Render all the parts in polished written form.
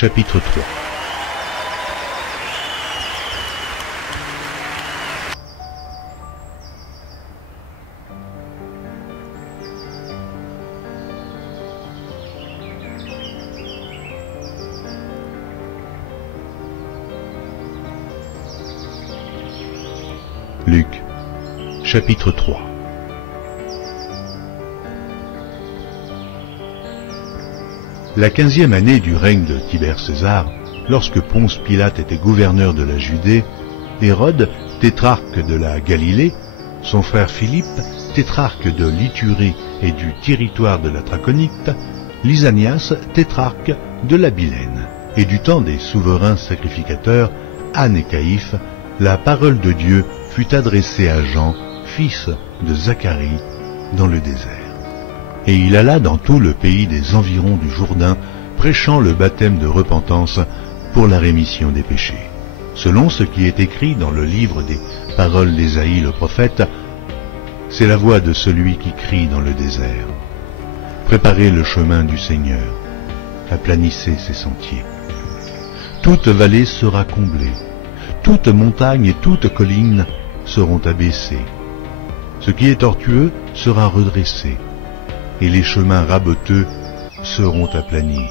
chapitre 3. Luc, chapitre 3. La 15e année du règne de Tibère César, lorsque Ponce Pilate était gouverneur de la Judée, Hérode, tétrarque de la Galilée, son frère Philippe, tétrarque de l'Iturie et du territoire de la Traconite, Lysanias, tétrarque de l'Abilène, et du temps des souverains sacrificateurs, Anne et Caïphe, la parole de Dieu fut adressée à Jean, fils de Zacharie, dans le désert. Et il alla dans tout le pays des environs du Jourdain, prêchant le baptême de repentance pour la rémission des péchés. Selon ce qui est écrit dans le livre des paroles d'Ésaïe le prophète, c'est la voix de celui qui crie dans le désert. Préparez le chemin du Seigneur, aplanissez ses sentiers. Toute vallée sera comblée, toute montagne et toute colline seront abaissées. Ce qui est tortueux sera redressé, et les chemins raboteux seront aplanis.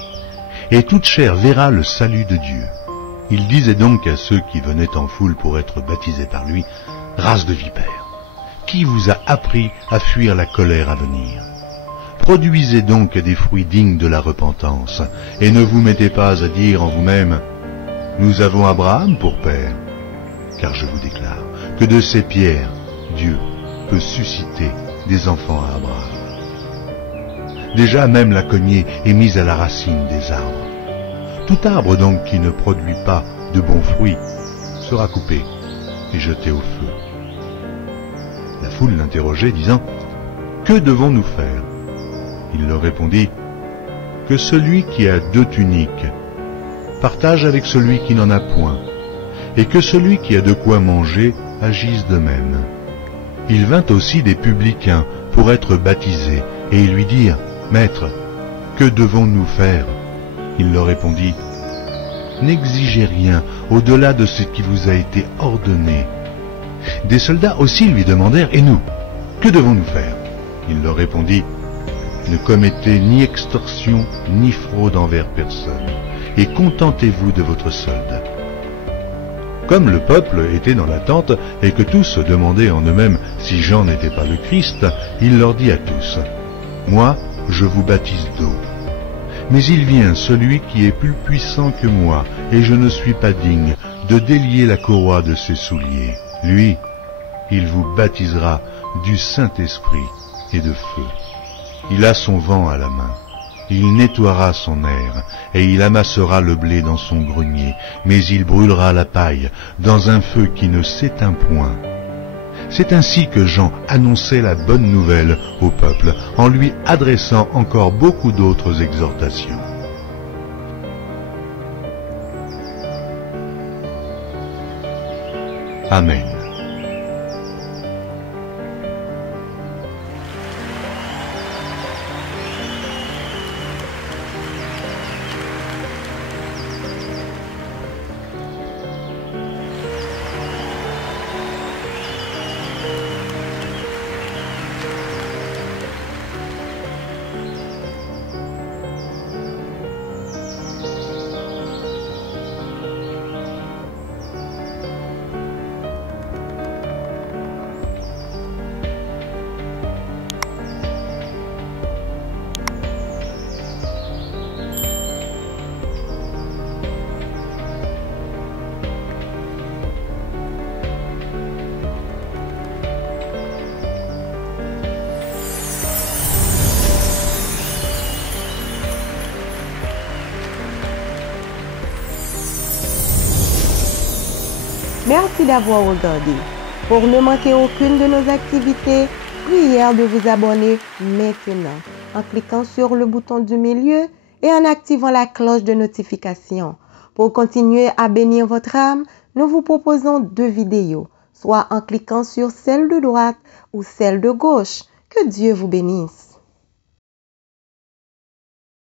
Et toute chair verra le salut de Dieu. Il disait donc à ceux qui venaient en foule pour être baptisés par lui, « Race de vipères, qui vous a appris à fuir la colère à venir? Produisez donc des fruits dignes de la repentance, et ne vous mettez pas à dire en vous-même, « Nous avons Abraham pour père. » Car je vous déclare que de ces pierres, Dieu peut susciter des enfants à Abraham. Déjà même la cognée est mise à la racine des arbres. Tout arbre donc qui ne produit pas de bons fruits sera coupé et jeté au feu. La foule l'interrogeait, disant, « Que devons-nous faire ?» Il leur répondit, « Que celui qui a 2 tuniques partage avec celui qui n'en a point, et que celui qui a de quoi manger agisse de même. » Il vint aussi des publicains pour être baptisés, et ils lui dirent, « Maître, que devons-nous faire ?» Il leur répondit, « N'exigez rien au-delà de ce qui vous a été ordonné. » Des soldats aussi lui demandèrent, « Et nous, que devons-nous faire ?» Il leur répondit, « Ne commettez ni extorsion ni fraude envers personne, et contentez-vous de votre solde. » Comme le peuple était dans l'attente et que tous se demandaient en eux-mêmes si Jean n'était pas le Christ, il leur dit à tous, « Moi, je vous baptise d'eau. Mais il vient celui qui est plus puissant que moi, et je ne suis pas digne de délier la courroie de ses souliers. Lui, il vous baptisera du Saint-Esprit et de feu. Il a son vent à la main. Il nettoiera son aire, et il amassera le blé dans son grenier, mais il brûlera la paille dans un feu qui ne s'éteint point. » C'est ainsi que Jean annonçait la bonne nouvelle au peuple, en lui adressant encore beaucoup d'autres exhortations. Amen. Merci d'avoir regardé. Pour ne manquer aucune de nos activités, prière de vous abonner maintenant en cliquant sur le bouton du milieu et en activant la cloche de notification. Pour continuer à bénir votre âme, nous vous proposons 2 vidéos, soit en cliquant sur celle de droite ou celle de gauche. Que Dieu vous bénisse.